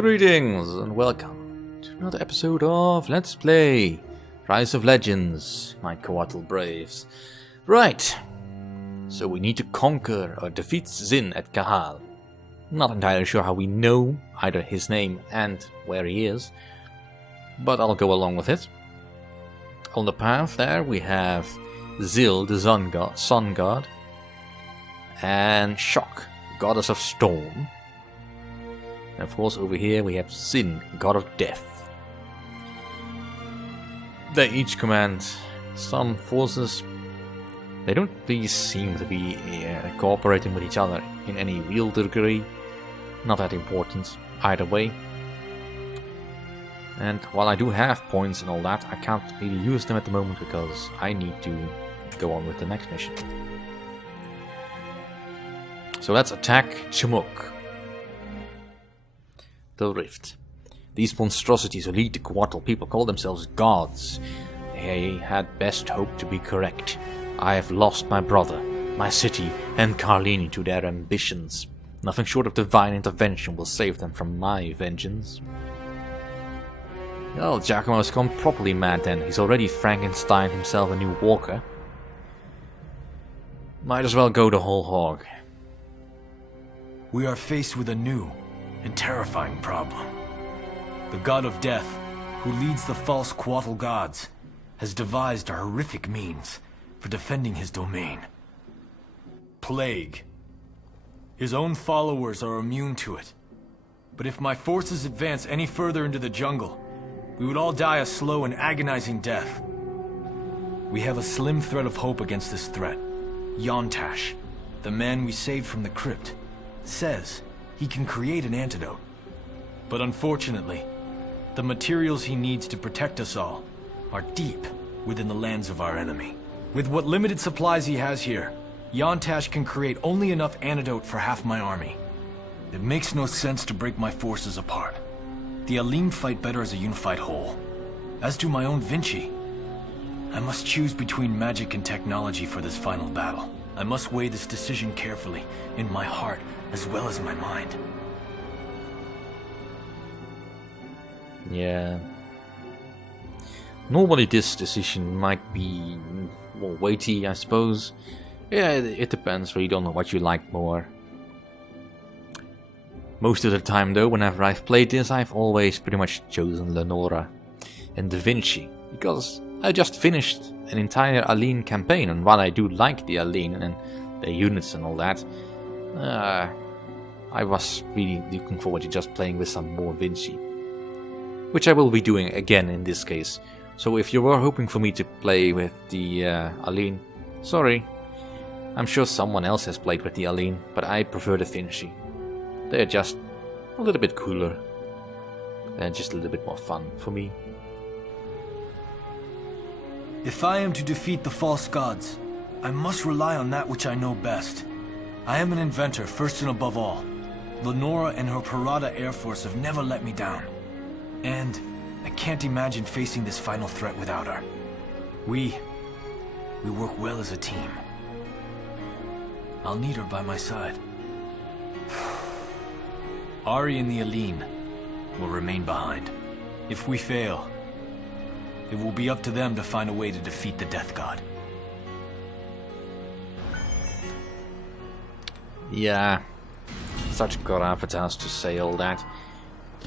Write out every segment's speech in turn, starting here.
Greetings and welcome to another episode of Let's Play Rise of Legends, my Cuotl Braves. Right, so we need to conquer or defeat Zin at Kahal. Not entirely sure how we know either his name and where he is, but I'll go along with it. On the path there we have Zil, the sun god, and Shock, goddess of storm. And of course over here we have Zin, god of death. They each command some forces. They don't really seem to be cooperating with each other in any real degree. Not that important either way. And while I do have points and all that, I can't really use them at the moment because I need to go on with the next mission. So let's attack Chumuk. The Rift. These monstrosities who lead the Cuotl people call themselves gods. They had best hope to be correct. I have lost my brother, my city, and Carlini to their ambitions. Nothing short of divine intervention will save them from my vengeance. Well, Giacomo's gone properly mad then. He's already Frankenstein himself a new walker. Might as well go the whole hog. We are faced with a new and terrifying problem. The god of death, who leads the false Cuotl gods, has devised a horrific means for defending his domain. Plague. His own followers are immune to it. But if my forces advance any further into the jungle, we would all die a slow and agonizing death. We have a slim thread of hope against this threat. Yontash, the man we saved from the crypt, says he can create an antidote. But unfortunately, the materials he needs to protect us all are deep within the lands of our enemy. With what limited supplies he has here, Yontash can create only enough antidote for half my army. It makes no sense to break my forces apart. The Alin fight better as a unified whole. As do my own Vinci. I must choose between magic and technology for this final battle. I must weigh this decision carefully, in my heart as well as my mind. Yeah. Normally this decision might be more weighty, I suppose. Yeah, it depends really on what you like more. Most of the time though, whenever I've played this, I've always pretty much chosen Lenora and Da Vinci, because I just finished an entire Alin campaign, and while I do like the Alin and their units and all that, I was really looking forward to just playing with some more Vinci. Which I will be doing again in this case. So if you were hoping for me to play with the Alin, sorry. I'm sure someone else has played with the Alin, but I prefer the Vinci. They're just a little bit cooler. And just a little bit more fun for me. If I am to defeat the false gods, I must rely on that which I know best. I am an inventor, first and above all. Lenora and her Parada Air Force have never let me down. And I can't imagine facing this final threat without her. We work well as a team. I'll need her by my side. Ari and the Alin will remain behind. If we fail, it will be up to them to find a way to defeat the Death God. Yeah, such gravitas to say all that.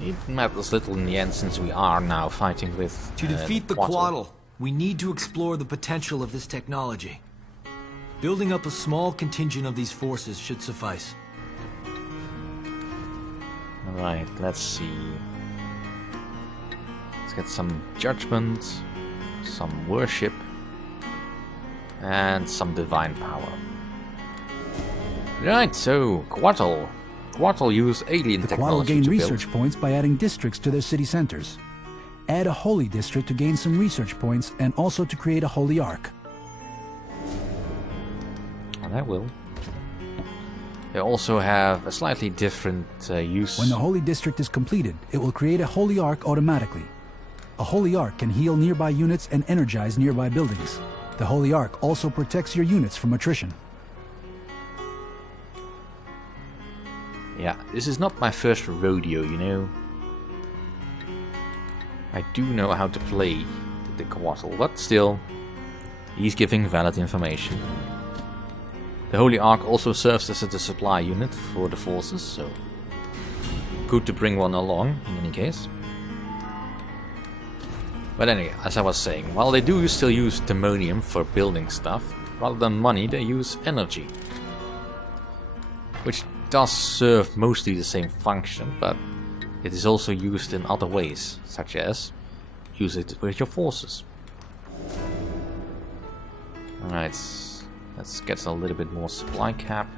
It matters little in the end since we are now fighting with To defeat the Cuotl, we need to explore the potential of this technology. Building up a small contingent of these forces should suffice. Alright, let's see. Let's get some judgment, some worship, and some divine power. Right, so Cuotl. Cuotl use alien The Cuotl technology gain to research build. points by adding districts to their city centers. Add a holy district to gain some research points and also to create a holy ark. And that will. They also have a slightly different use. When the holy district is completed, it will create a holy ark automatically. A holy ark can heal nearby units and energize nearby buildings. The holy ark also protects your units from attrition. Yeah, this is not my first rodeo, you know. I do know how to play the Cuotl, but still, he's giving valid information. The Holy Ark also serves as a supply unit for the forces, so good to bring one along in any case. But anyway, as I was saying, while they do still use timonium for building stuff, rather than money they use energy. Which does serve mostly the same function, but it is also used in other ways, such as use it with your forces. Alright, let's get a little bit more supply cap.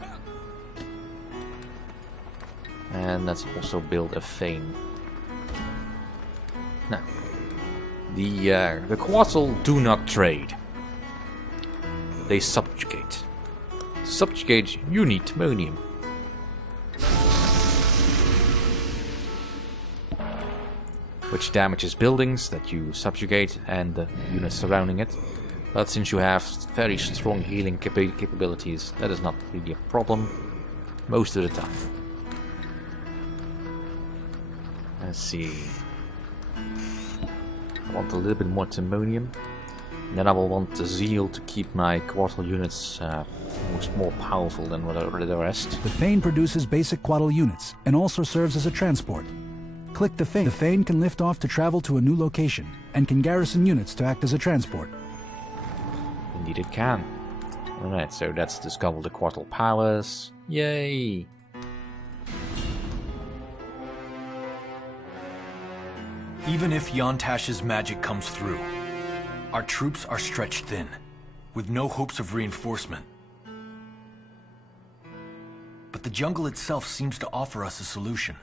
And let's also build a fane. Now, the Cuotl do not trade. They subjugate. To subjugate, you need timonium. Which damages buildings that you subjugate and the units surrounding it. But since you have very strong healing capabilities, that is not really a problem most of the time. Let's see. I want a little bit more timonium. And then I will want the zeal to keep my Cuotl units more powerful than the rest. The Fane produces basic Cuotl units and also serves as a transport. Click the Fane. The Fane can lift off to travel to a new location and can garrison units to act as a transport. Indeed it can. Alright, so that's discover the Cuotl powers. Yay! Even if Yontash's magic comes through, our troops are stretched thin, with no hopes of reinforcement. But the jungle itself seems to offer us a solution.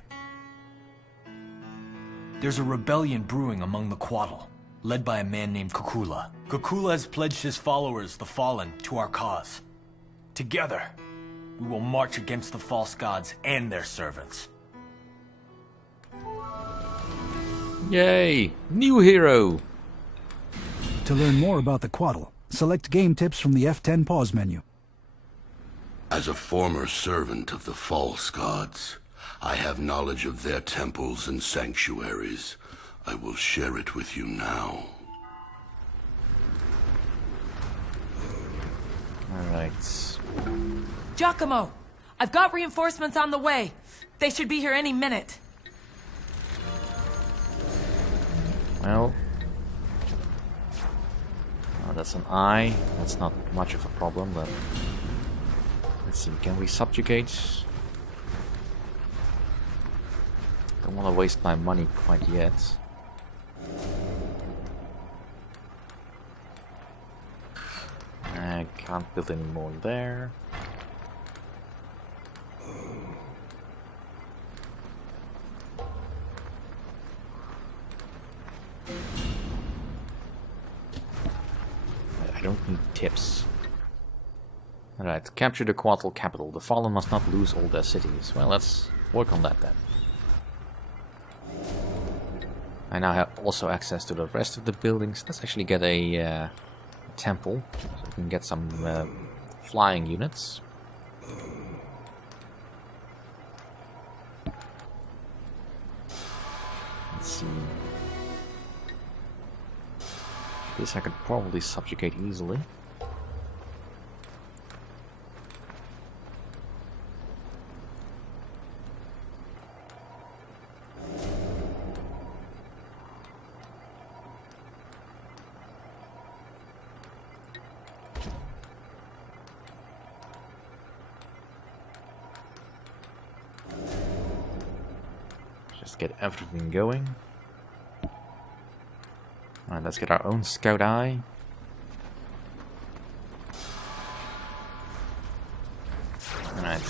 There's a rebellion brewing among the Cuotl, led by a man named Cuotl. Cuotl has pledged his followers, the Fallen, to our cause. Together, we will march against the false gods and their servants. Yay! New hero! To learn more about the Cuotl, select Game Tips from the F10 pause menu. As a former servant of the false gods, I have knowledge of their temples and sanctuaries. I will share it with you now. Alright. Giacomo! I've got reinforcements on the way. They should be here any minute. Well. Oh, that's an eye. That's not much of a problem, but... Let's see, can we subjugate? Don't want to waste my money quite yet. I can't build any more there. I don't need tips. Alright, capture the Cuotl capital. The Fallen must not lose all their cities. Well, let's work on that then. I now have also access to the rest of the buildings. Let's actually get a temple, so we can get some flying units. Let's see. This I could probably subjugate easily. Just get everything going. Alright, let's get our own scout eye. Alright.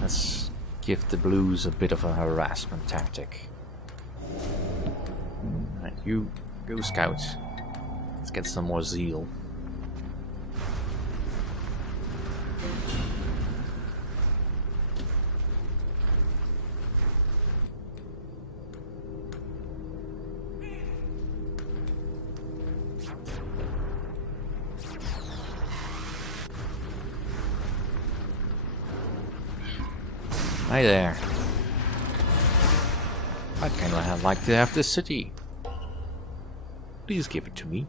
Let's give the blues a bit of a harassment tactic. Alright, you go scout. Let's get some more zeal. Hi there. I kind of like to have this city. Please give it to me.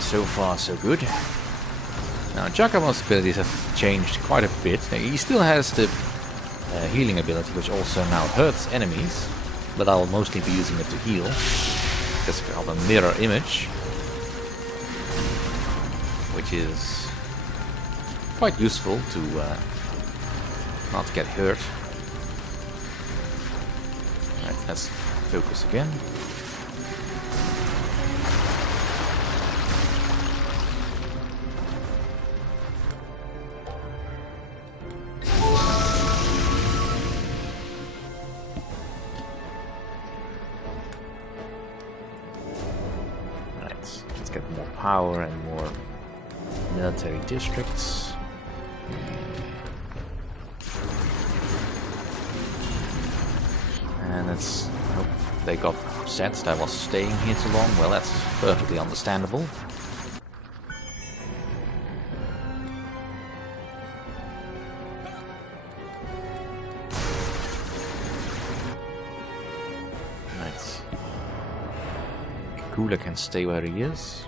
So far, so good. Now, Giacomo's abilities have changed quite a bit. He still has the healing ability, which also now hurts enemies, but I'll mostly be using it to heal, because of a mirror image, which is quite useful to not get hurt. Alright, let's focus again. Power and more military districts. And it's... oh, they got upset that I was staying here too long. Well, that's perfectly understandable. Right. Cooler can stay where he is.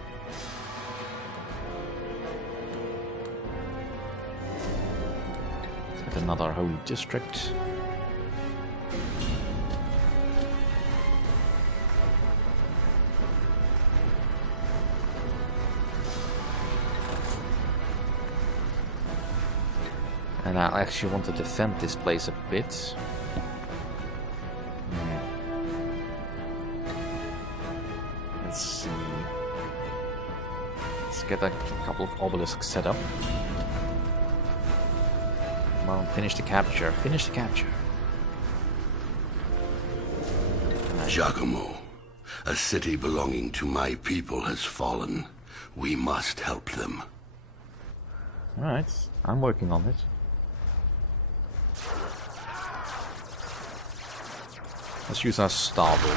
Another holy district. And I actually want to defend this place a bit. Let's see. Let's get a couple of obelisks set up. Come on, finish the capture. Finish the capture. Giacomo, a city belonging to my people has fallen. We must help them. Alright, I'm working on it. Let's use our starboard.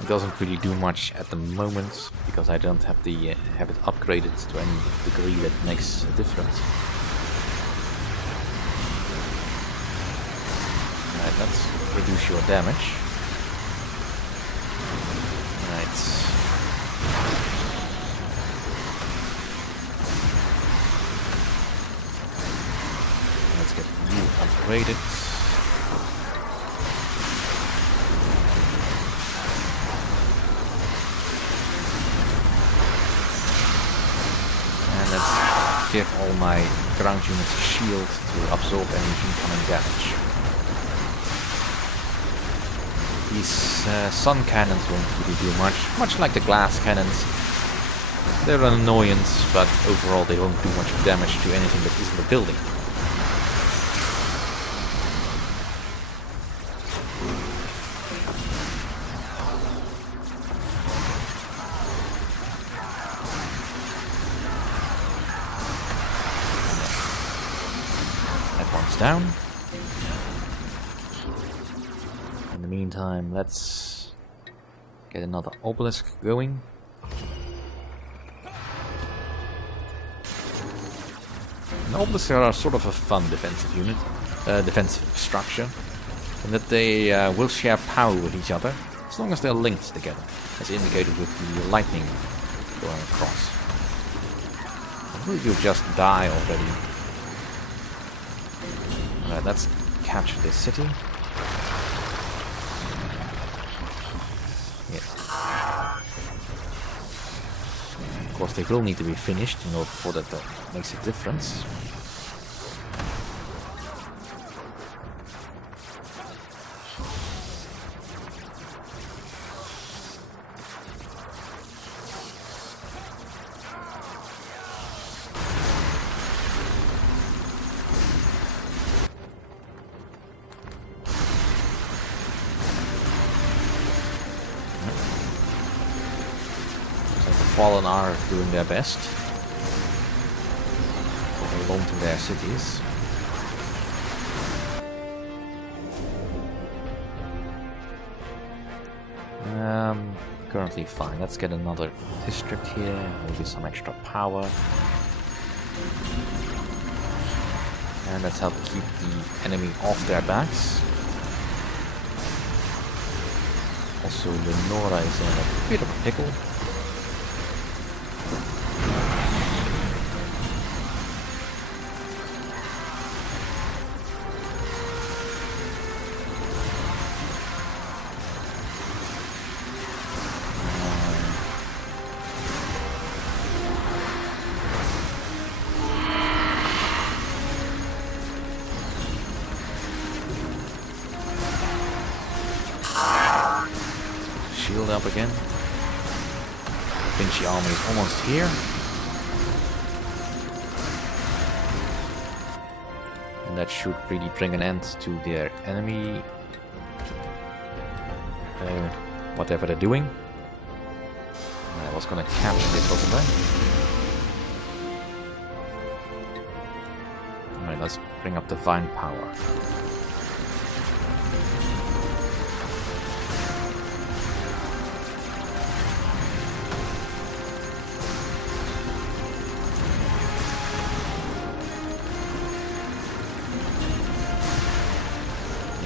It doesn't really do much at the moment because I don't have the have it upgraded to any degree that makes a difference. Alright, let's reduce your damage. Alright. Let's get you upgraded. Give all my ground units a shield to absorb any incoming damage. These sun cannons won't really do much like the glass cannons. They're an annoyance, but overall they don't do much damage to anything that isn't a building. Down. In the meantime, let's get another obelisk going. An obelisk are sort of a fun defensive unit, defensive structure, in that they will share power with each other as long as they're linked together, as indicated with the lightning going across. Or will you just die already? Alright, let's capture this city. Yes. Of course, they will need to be finished in order for that to make a difference. Fallen are doing their best to hold on to their cities. currently fine. Let's get another district here, maybe some extra power. And let's help keep the enemy off their backs. Also, Lenora is in a bit of a pickle. Shield up again. Vinci army is almost here. And that should really bring an end to their enemy. Whatever they're doing. I was gonna capture this over there. Alright, let's bring up divine power.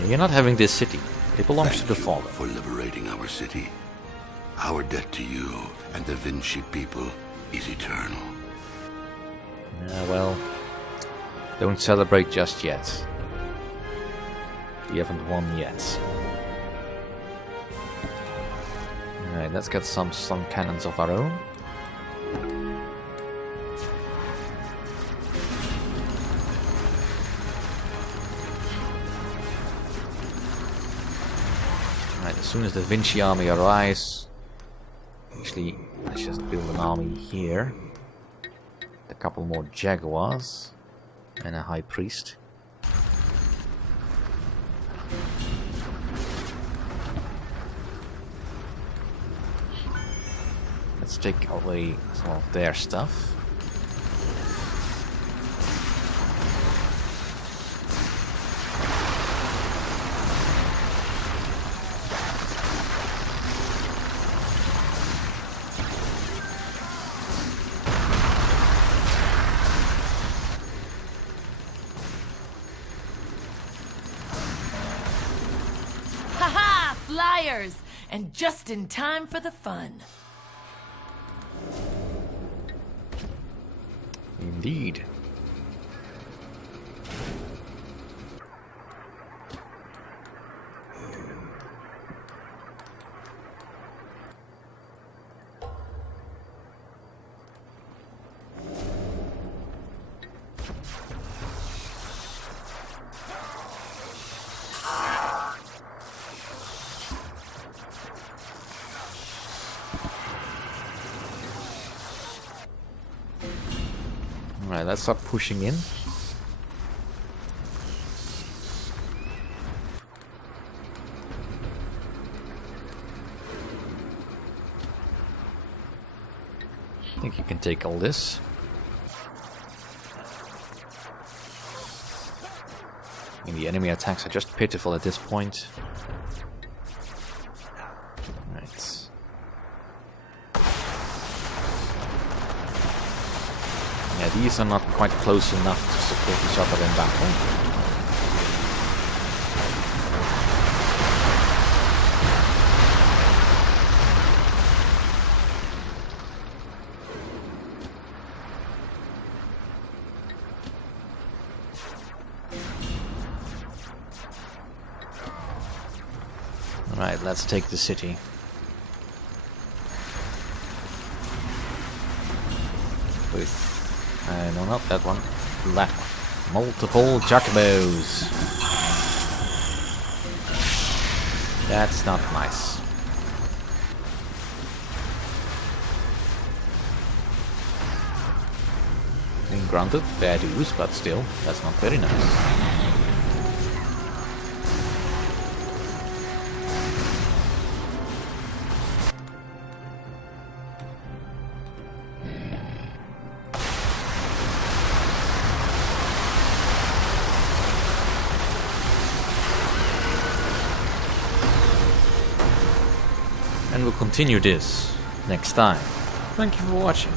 You're not having this city. It belongs to the Fallen. For liberating our city. Our debt to you and the Vinci people is eternal. Well, don't celebrate just yet. We haven't won yet. Alright, let's get some sun cannons of our own. As soon as the Vinci army arrives, actually, let's just build an army here. A couple more jaguars and a high priest. Let's take away some of their stuff. Flyers! And just in time for the fun. Indeed. Alright, let's start pushing in. I think you can take all this. I mean, the enemy attacks are just pitiful at this point. Right. Yeah, these are not quite close enough to support each other in battle. Alright, let's take the city. With no, not that one. That one. Multiple jacobos. That's not nice. And granted, fair dues, but still, that's not very nice. And we'll continue this next time. Thank you for watching.